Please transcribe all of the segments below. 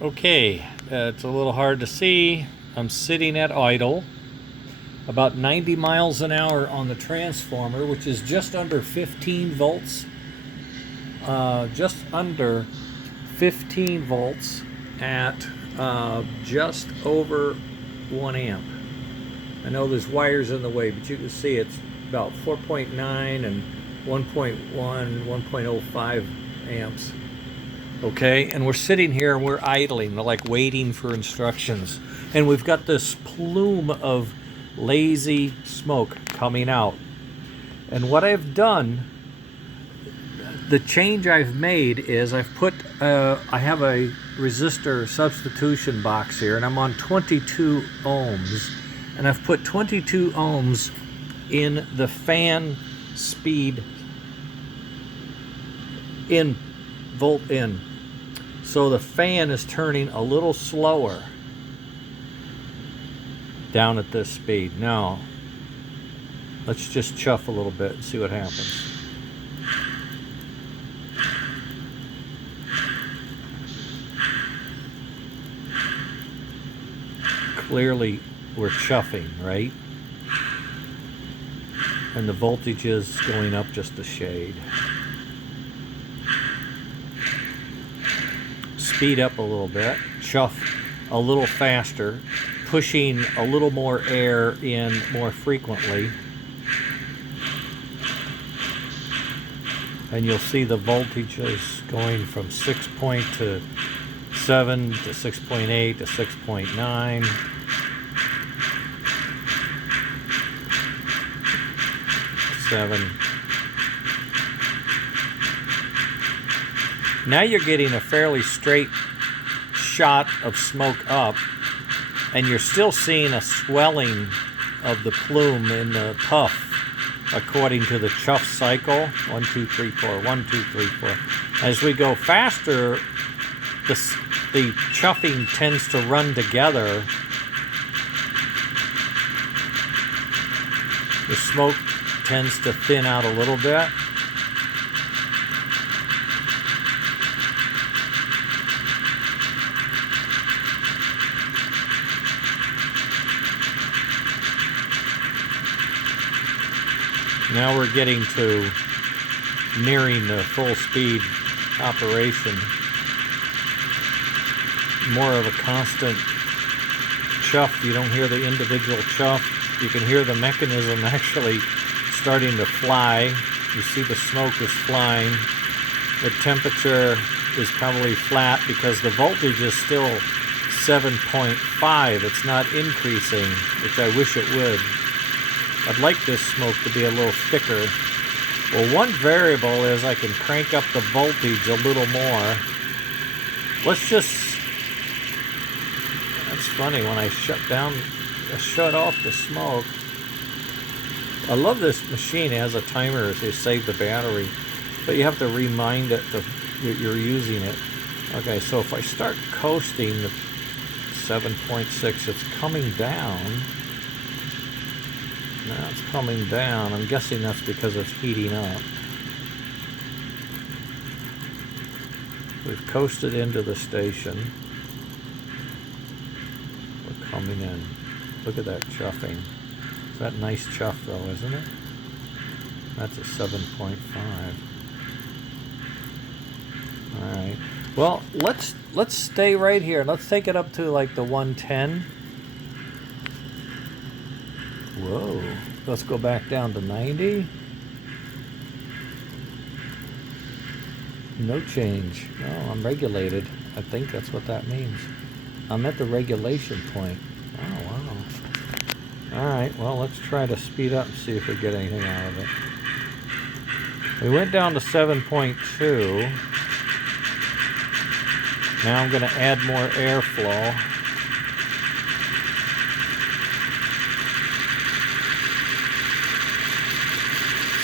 Okay, it's a little hard to see. I'm sitting at idle, about 90 miles an hour on the transformer, which is just under 15 volts. Just under 15 volts at just over 1 amp. I know there's wires in the way, but you can see it's about 4.9 and 1.1, 1.05 amps. Okay, and we're sitting here and we're idling, we're like waiting for instructions. And we've got this plume of lazy smoke coming out. And what I've done, the change I've made is I've put, I have a resistor substitution box here, and I'm on 22 ohms. And I've put 22 ohms in the fan speed in, volt in. So the fan is turning a little slower down at this speed. Now, let's just chuff a little bit and see what happens. Clearly, we're chuffing, right? And the voltage is going up just a shade. Speed up a little bit, chuff a little faster, pushing a little more air in more frequently. And you'll see the voltage is going from 6.7 to 6.8 to 6.9. Now you're getting a fairly straight shot of smoke up, and you're still seeing a swelling of the plume in the puff according to the chuff cycle. 1, 2, 3, 4, 1, 2, 3, 4. As we go faster, the chuffing tends to run together. The smoke tends to thin out a little bit. Now we're getting to nearing the full speed operation. More of a constant chuff. You don't hear the individual chuff. You can hear the mechanism actually starting to fly. You see the smoke is flying. The temperature is probably flat because the voltage is still 7.5. It's not increasing, which I wish it would. I'd like this smoke to be a little thicker. Well, one variable is I can crank up the voltage a little more. Let's just... That's funny, when I shut off the smoke. I love this machine. It has a timer to save the battery, but you have to remind it that you're using it. Okay, so if I start coasting the 7.6, it's coming down. Now it's coming down. I'm guessing that's because it's heating up. We've coasted into the station. We're coming in. Look at that chuffing. It's that nice chuff though, isn't it? That's a 7.5. Alright. Well, let's stay right here. Let's take it up to like the 110. Whoa. Let's go back down to 90. No change. Oh, I'm regulated. I think that's what that means. I'm at the regulation point. Oh, wow. Alright, well, let's try to speed up and see if we get anything out of it. We went down to 7.2. Now I'm going to add more airflow.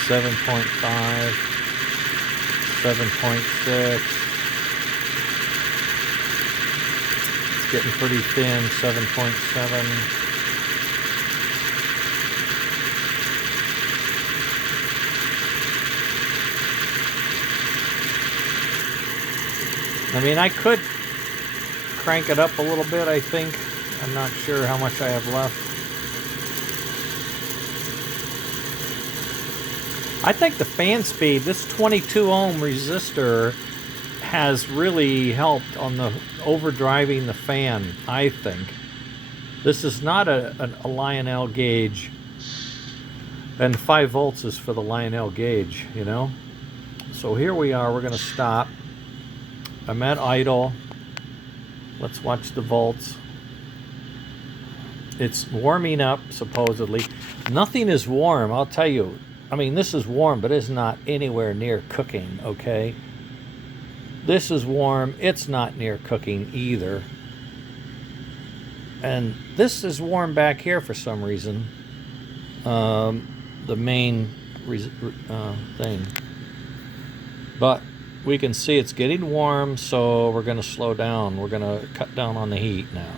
Seven 7.5, 7.6. It's getting pretty thin. 7.7. I mean, I could crank it up a little bit, I think. I'm not sure how much I have left. I think the fan speed, this 22 ohm resistor has really helped on the overdriving the fan, I think. This is not a Lionel gauge, and 5 volts is for the Lionel gauge, you know. So here we are, we're going to stop. I'm at idle. Let's watch the volts. It's warming up, supposedly. Nothing is warm, I'll tell you. I mean, this is warm, but it's not anywhere near cooking, okay? This is warm, it's not near cooking either. And this is warm back here for some reason. The main thing. But we can see it's getting warm, so we're going to slow down. We're going to cut down on the heat now.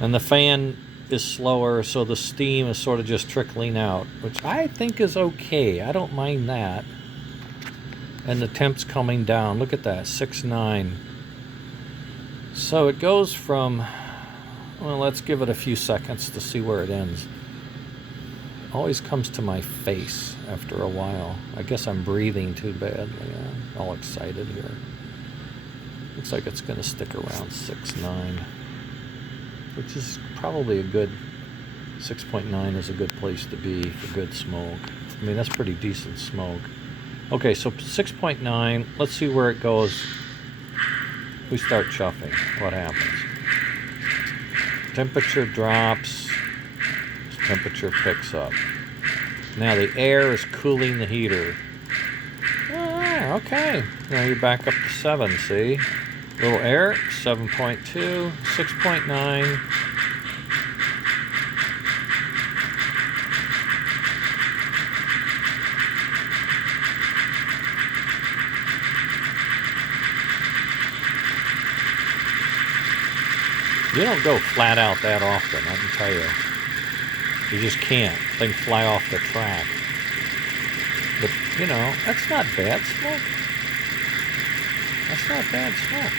And the fan is slower, so the steam is sort of just trickling out, which I think is okay. I don't mind that. And the temp's coming down. Look at that, 6.9. So it goes from, well, let's give it a few seconds to see where it ends. Always comes to my face after a while. I guess I'm breathing too badly. I'm all excited here. Looks like it's going to stick around 6.9, which is probably a good, 6.9 is a good place to be for good smoke. I mean, that's pretty decent smoke. Okay, so 6.9, let's see where it goes. We start chuffing. What happens? Temperature drops. Temperature picks up. Now the air is cooling the heater. Ah, okay. Now you're back up to 7, see? Little air, 7.2, 6.9. You don't go flat out that often, I can tell you. You just can't. Things fly off the track. But, you know, that's not bad smoke. That's not bad smoke.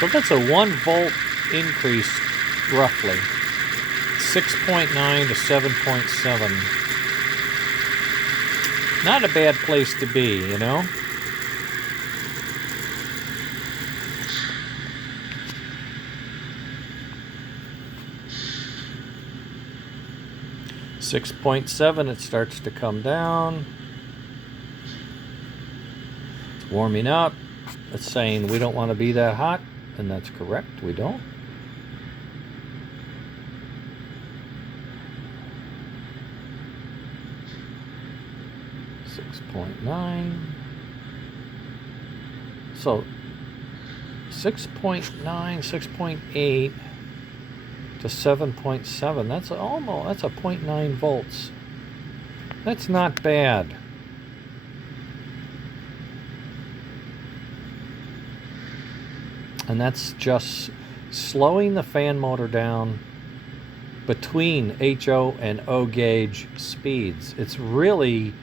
So that's a 1 volt increase, roughly. 6.9 to 7.7. Not a bad place to be, you know? .7, it starts to come down. It's warming up. It's saying we don't want to be that hot, and that's correct, we don't. .9. So 6.9, 6.8 to 7.7. That's almost, that's a 0.9 volts. That's not bad. And that's just slowing the fan motor down between HO and O gauge speeds. It's really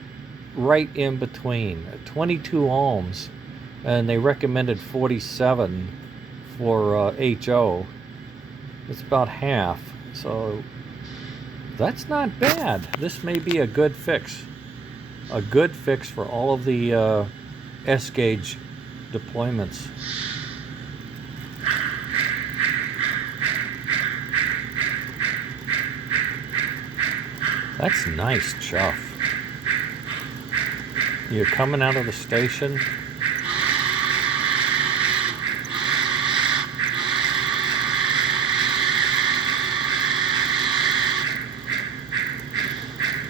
right in between, 22 ohms, and they recommended 47 for HO. It's about half, so that's not bad. This may be a good fix for all of the S gauge deployments. That's nice chuff. You're coming out of the station.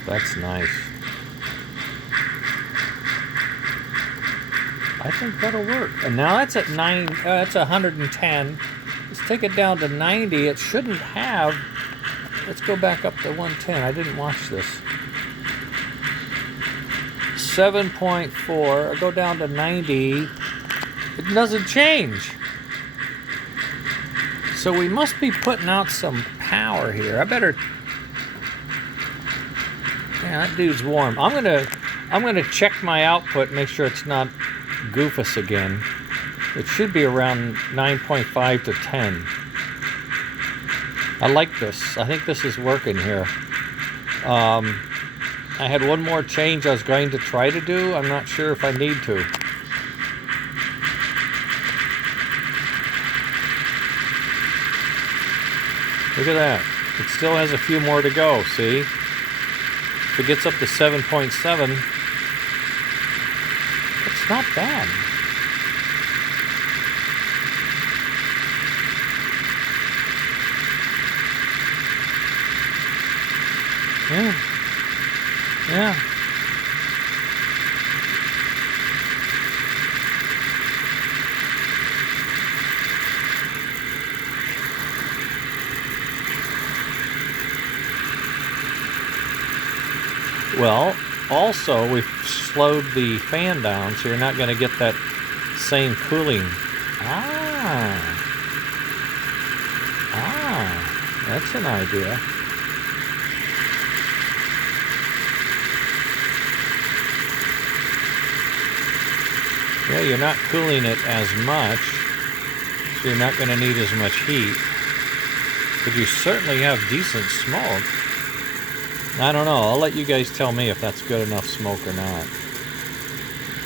That's nice. I think that'll work. And now that's at 9, that's 110. Let's take it down to 90. It shouldn't have. Let's go back up to 110. I didn't watch this. 7.4. I'll go down to 90. It doesn't change. So we must be putting out some power here. I better Yeah, that dude's warm. I'm gonna check my output, make sure it's not goofus again. It should be around 9.5 to 10. I like this. I think this is working here. I had one more change I was going to try to do. I'm not sure if I need to. Look at that. It still has a few more to go, see? If it gets up to 7.7, it's not bad. Yeah. Yeah. Well, also we've slowed the fan down, so you're not going to get that same cooling. That's an idea. Yeah, you're not cooling it as much, so you're not going to need as much heat. But you certainly have decent smoke. I don't know. I'll let you guys tell me if that's good enough smoke or not.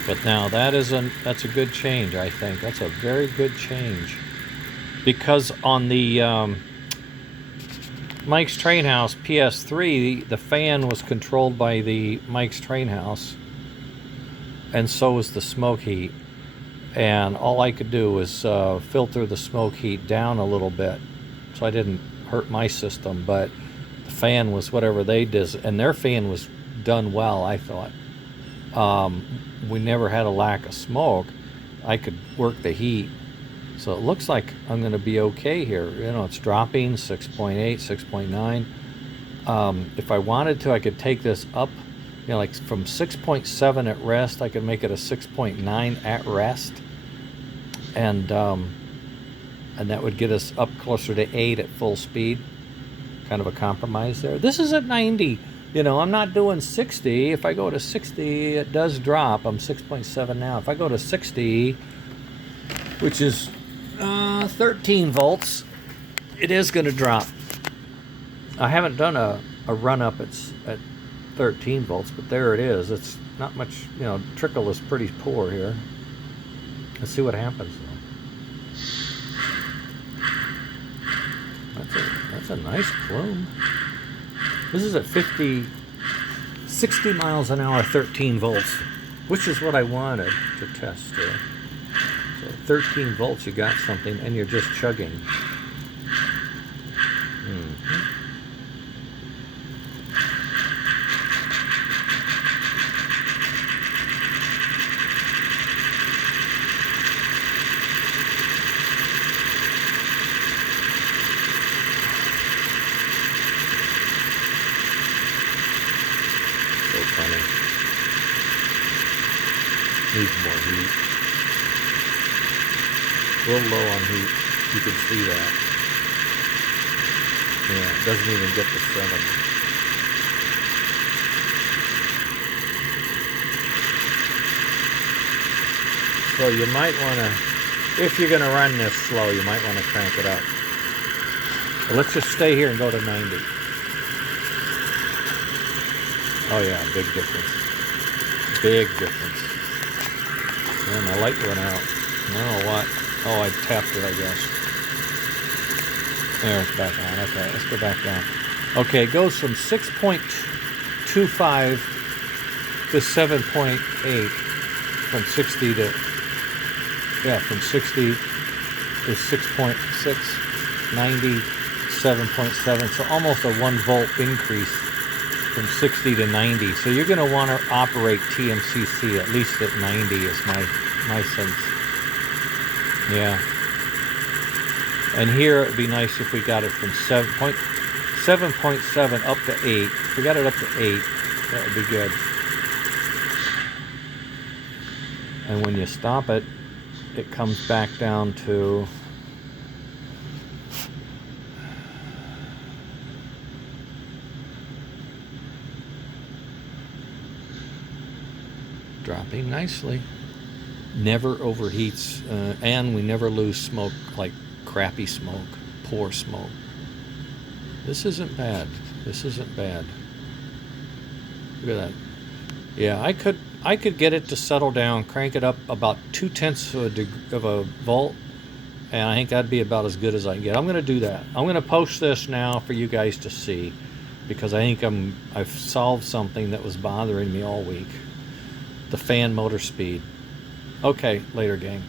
But now that's a good change, I think. That's a very good change. Because on the Mike's Train House PS3, the fan was controlled by the Mike's Train House. And so was the smoke heat. And all I could do was filter the smoke heat down a little bit, so I didn't hurt my system. But the fan was whatever they did, and their fan was done well, I thought. We never had a lack of smoke. I could work the heat. So it looks like I'm going to be okay here. You know, it's dropping 6.8, 6.9. If I wanted to, I could take this up. You know, like from 6.7 at rest, I could make it a 6.9 at rest, and that would get us up closer to 8 at full speed. Kind of a compromise there. This is at 90. You know, I'm not doing 60. If I go to 60, it does drop. I'm 6.7 now. If I go to 60, which is 13 volts, it is going to drop. I haven't done a run up at 13 volts, but there it is. It's not much, you know, trickle is pretty poor here. Let's see what happens though. That's a nice plume. This is at 60 miles an hour, 13 volts, which is what I wanted to test here. So 13 volts, you got something, and you're just chugging. Funny. Needs more heat. A little low on heat. You can see that. Yeah, it doesn't even get to 7. So you might want to, if you're going to run this slow, you might want to crank it up. But let's just stay here and go to 90. Oh yeah, big difference. Big difference. Yeah, my light went out. I don't know what. Oh, I tapped it, I guess. There, it's back on. Okay, let's go back down. Okay, it goes from 6.25 to 7.8. From 60 to, yeah, from 60 to 6.6, 90, 7.7. So almost a 1 volt increase. From 60 to 90, so you're going to want to operate TMCC at least at 90 is my sense. Yeah. And here it'd be nice if we got it from 7.7 up to 8. If we got it up to 8, that would be good. And when you stop it, it comes back down to dropping nicely. Never overheats, and we never lose smoke, like crappy smoke, poor smoke. This isn't bad. This isn't bad. Look at that. Yeah, I could get it to settle down, crank it up about 0.2 of a volt, and I think that'd be about as good as I can get. I'm going to do that. I'm going to post this now for you guys to see, because I think I've solved something that was bothering me all week. The fan motor speed. Okay, later gang.